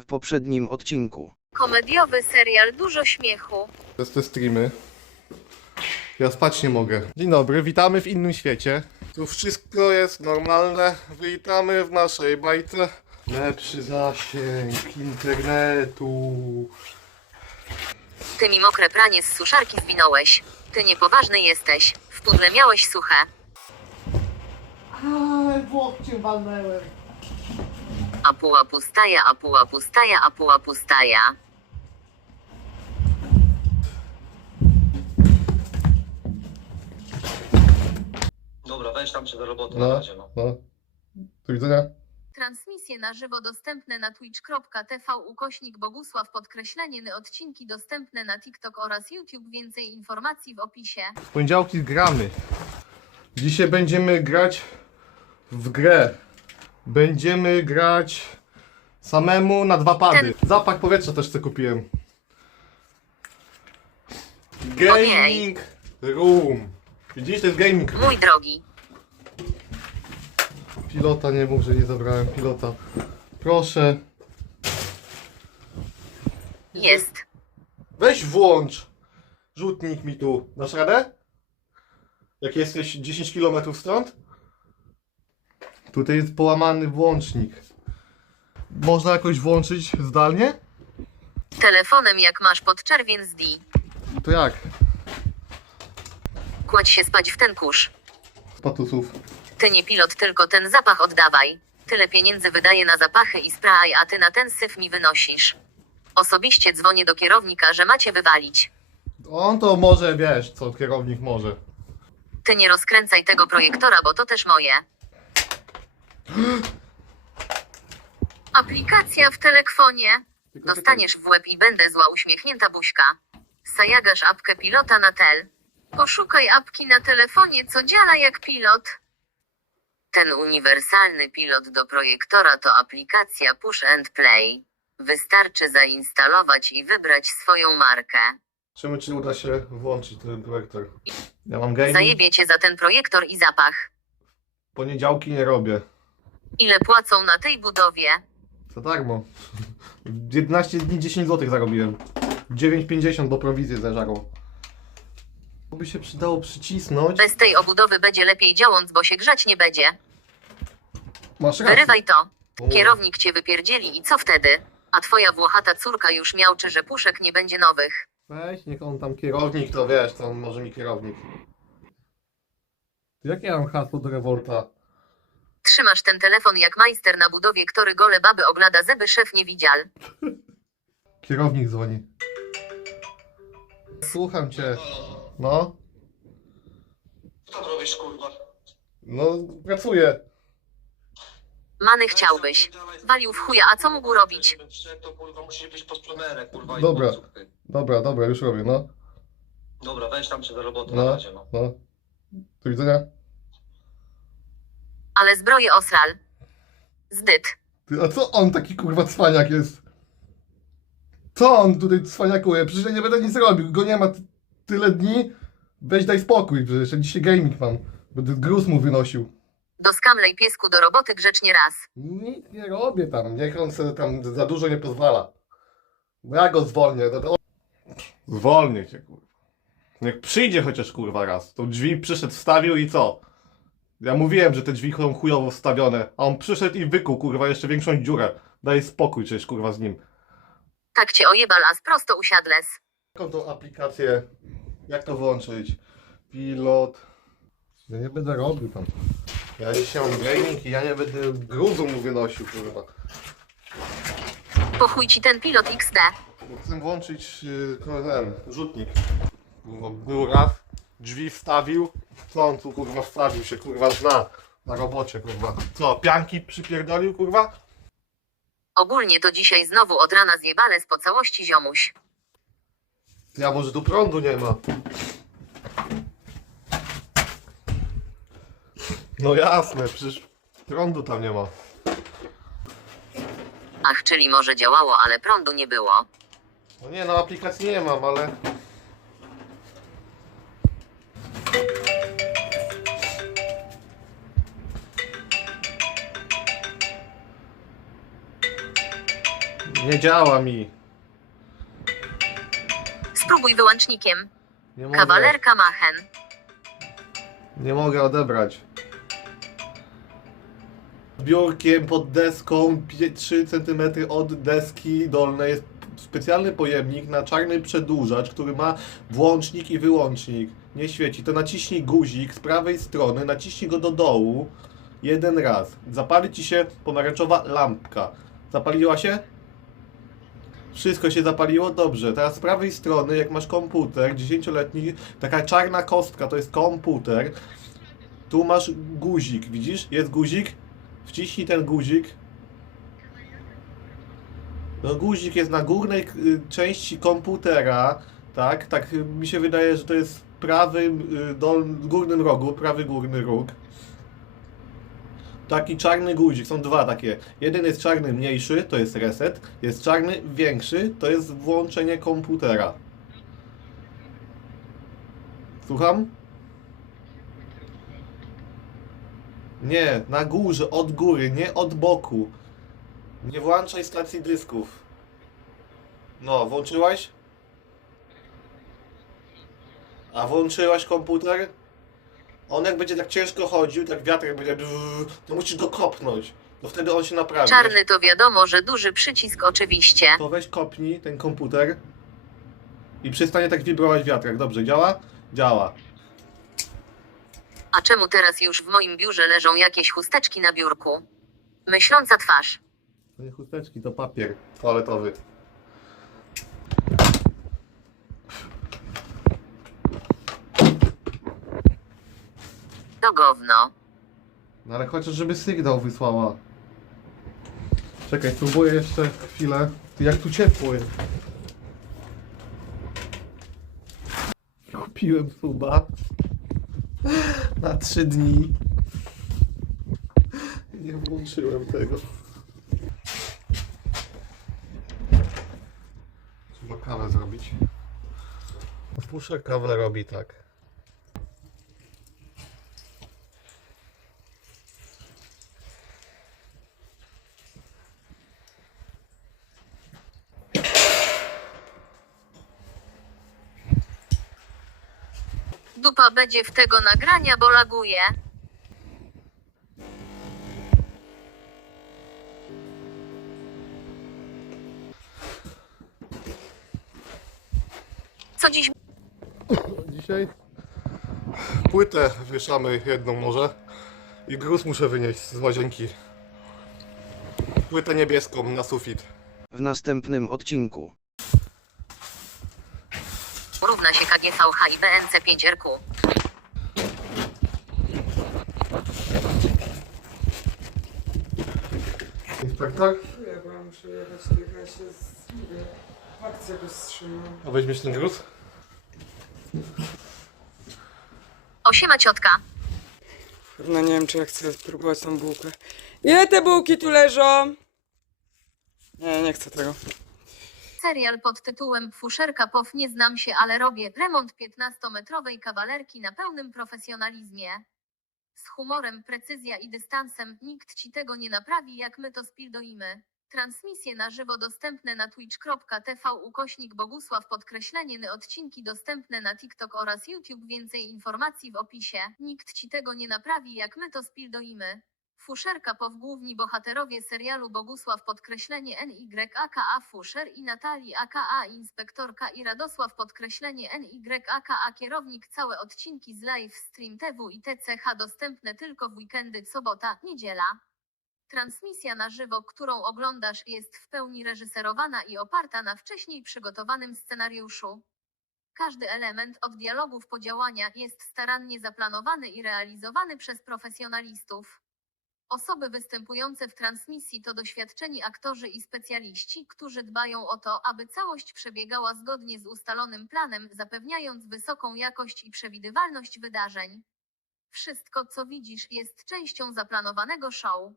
w poprzednim odcinku. Komediowy serial Dużo śmiechu. To jest te streamy. Ja spać nie mogę. Dzień dobry, witamy w innym świecie. Tu wszystko jest normalne. Witamy w naszej bajce. Lepszy zasięg internetu. Ty mi mokre pranie z suszarki zwinąłeś. Ty niepoważny jesteś. W pudle miałeś suche. Ale łokciem walnęłem. A puła pustaja, a puła pustaja, a puła pustaja. Dobra, weź tam się do roboty na No, razie, no. no. Do widzenia. Transmisje na żywo dostępne na twitch.tv ukośnik Bogusław podkreślenie ny odcinki dostępne na TikTok oraz YouTube. Więcej informacji w opisie. W poniedziałki gramy. Dzisiaj będziemy grać w grę. Będziemy grać samemu na dwa pady. Zapach powietrza też co kupiłem. Gaming Room. Widzisz, to jest gaming room. Mój drogi. Pilota nie mów, że nie zabrałem pilota. Proszę. Jest. Weź włącz. Rzutnik mi tu. Dasz radę? Jak jesteś 10 km stąd? Tutaj jest połamany włącznik. Można jakoś włączyć zdalnie? Telefonem jak masz podczerwień z D. To jak? Kładź się spać w ten kurz. Z patusów. Ty nie pilot, tylko ten zapach oddawaj. Tyle pieniędzy wydaję na zapachy i spraj, a ty na ten syf mi wynosisz. Osobiście dzwonię do kierownika, że macie wywalić. On to może, wiesz, co kierownik może. Ty nie rozkręcaj tego projektora, bo to też moje. Aplikacja w telefonie. Dostaniesz w łeb i będę zła uśmiechnięta buźka. Sajagasz apkę pilota na tel. Poszukaj apki na telefonie, co działa jak pilot. Ten uniwersalny pilot do projektora to aplikacja Push and Play. Wystarczy zainstalować i wybrać swoją markę. Zobaczymy, czy uda się włączyć ten projektor. Ja mam gaming. Zajebie cię za ten projektor i zapach. Poniedziałki nie robię. Ile płacą na tej budowie? Za darmo. 11 dni 10 zł zarobiłem. 9,50 bo prowizję zeżarło. To by się przydało przycisnąć. Bez tej obudowy będzie lepiej działąc, bo się grzać nie będzie. Masz rację. Wyrywaj to. O. Kierownik cię wypierdzieli i co wtedy? A twoja włochata córka już miałczy, że puszek nie będzie nowych. Weź, niech on tam kierownik, to wiesz, to on może mi kierownik. Jakie ja mam hasło do revolta? Trzymasz ten telefon jak majster na budowie, który gole baby oglada, zeby szef nie widzial. Kierownik dzwoni. Słucham cię. No, Co tam robisz, kurwa? no pracuję. Many chciałbyś. Walił w chuja, a co mógł robić? To kurwa musi być posprzątane, kurwa. i Dobra. Dobra, dobra, już robię, no. Dobra, weź tam się do roboty na No, razie, no. no. Do widzenia. Ale zbroję osral. Zdyt. Ty, a co on taki kurwa cwaniak jest? Co on tutaj cwaniakuje? Przecież ja nie będę nic robił, go nie ma ty- tyle dni. Weź daj spokój, przecież ja dzisiaj gaming mam. Będę gruz mu wynosił. Do skamlej piesku do roboty grzecznie raz. Nic nie robię tam, niech on sobie tam za dużo nie pozwala. Bo ja go zwolnię. To, to... Zwolnię cię kurwa. Niech przyjdzie chociaż kurwa raz. To drzwi przyszedł, wstawił i co? Ja mówiłem, że te drzwi są chujowo wstawione, a on przyszedł i wykuł kurwa jeszcze większą dziurę. Daj spokój przecież kurwa z nim. Tak cię ojebal, a prosto usiadles. Jaką tą aplikację, jak to włączyć? Pilot. Ja nie będę robił tam. Ja dzisiaj mam gaming i ja nie będę gruzu mu wynosił kurwa. Po chuj ci ten pilot XD. Chcę włączyć yy, ten rzutnik. Był raz, drzwi wstawił. Co on tu kurwa wstawił się kurwa zna na robocie kurwa. Co, pianki przypierdolił kurwa? Ogólnie to dzisiaj znowu od rana zjebales po całości ziomuś. Ja może tu prądu nie ma. No jasne, przecież prądu tam nie ma. Ach, czyli może działało, ale prądu nie było. No nie no, aplikacji nie mam, ale... Nie działa mi. Spróbuj wyłącznikiem. Nie mogę, Kawalerka Machen. nie mogę odebrać. Biurkiem pod deską 3 cm od deski dolnej jest specjalny pojemnik na czarny przedłużacz, który ma włącznik i wyłącznik. Nie świeci. To naciśnij guzik z prawej strony, naciśnij go do dołu jeden raz. Zapali ci się pomarańczowa lampka. Zapaliła się? Wszystko się zapaliło? Dobrze. Teraz z prawej strony, jak masz komputer 10-letni, taka czarna kostka to jest komputer. Tu masz guzik, widzisz? Jest guzik? Wciśnij ten guzik. No guzik jest na górnej y, części komputera, tak? Tak mi się wydaje, że to jest prawym y, dol, górnym rogu, prawy górny róg. Taki czarny guzik, są dwa takie. Jeden jest czarny mniejszy, to jest reset. Jest czarny większy, to jest włączenie komputera. Słucham? Nie, na górze, od góry, nie od boku. Nie włączaj stacji dysków. No, włączyłaś? A włączyłaś komputer? On jak będzie tak ciężko chodził, tak wiatrek będzie, to musisz go kopnąć. To wtedy on się naprawi. Czarny to wiadomo, że duży przycisk oczywiście. To weź kopnij ten komputer i przestanie tak wibrować wiatrak. Dobrze, działa? Działa. A czemu teraz już w moim biurze leżą jakieś chusteczki na biurku? Myśląca twarz. To nie chusteczki, to papier toaletowy. To gówno. No ale chociaż żeby sygnał wysłała. Czekaj, spróbuję jeszcze chwilę. Jak tu ciepło jest. Kupiłem suba na trzy dni. Nie włączyłem tego. Trzeba kawę zrobić. Muszę kawę robi tak. Dupa będzie w tego nagrania, bo laguje. Co dziś Dzisiaj płytę wieszamy jedną może i gruz muszę wynieść z łazienki. Płytę niebieską na sufit. W następnym odcinku. KGVH i BNC5RQ? Inspektor? Ja bo ja muszę jechać, tylko ja się z... akcja go wstrzymam. A weźmiesz ten gruz? Osiema ciotka. No nie wiem, czy ja chcę spróbować tą bułkę. Ile te bułki tu leżą? Nie, nie chcę tego. Serial pod tytułem Fuszerka POW nie znam się, ale robię remont 15-metrowej kawalerki na pełnym profesjonalizmie. Z humorem, precyzja i dystansem nikt ci tego nie naprawi, jak my to spildoimy. Transmisje na żywo dostępne na twitch.tv ukośnik Bogusław podkreślenie odcinki dostępne na TikTok oraz YouTube. Więcej informacji w opisie. Nikt ci tego nie naprawi, jak my to spildoimy. Fuszerka POW główni bohaterowie serialu Bogusław podkreślenie NY aka Fuszer i Natalii aka inspektorka i Radosław podkreślenie NY aka kierownik całe odcinki z live stream TV i TCH dostępne tylko w weekendy sobota, niedziela. Transmisja na żywo, którą oglądasz, jest w pełni reżyserowana i oparta na wcześniej przygotowanym scenariuszu. Każdy element od dialogów po działania jest starannie zaplanowany i realizowany przez profesjonalistów. Osoby występujące w transmisji to doświadczeni aktorzy i specjaliści, którzy dbają o to, aby całość przebiegała zgodnie z ustalonym planem, zapewniając wysoką jakość i przewidywalność wydarzeń. Wszystko, co widzisz, jest częścią zaplanowanego show.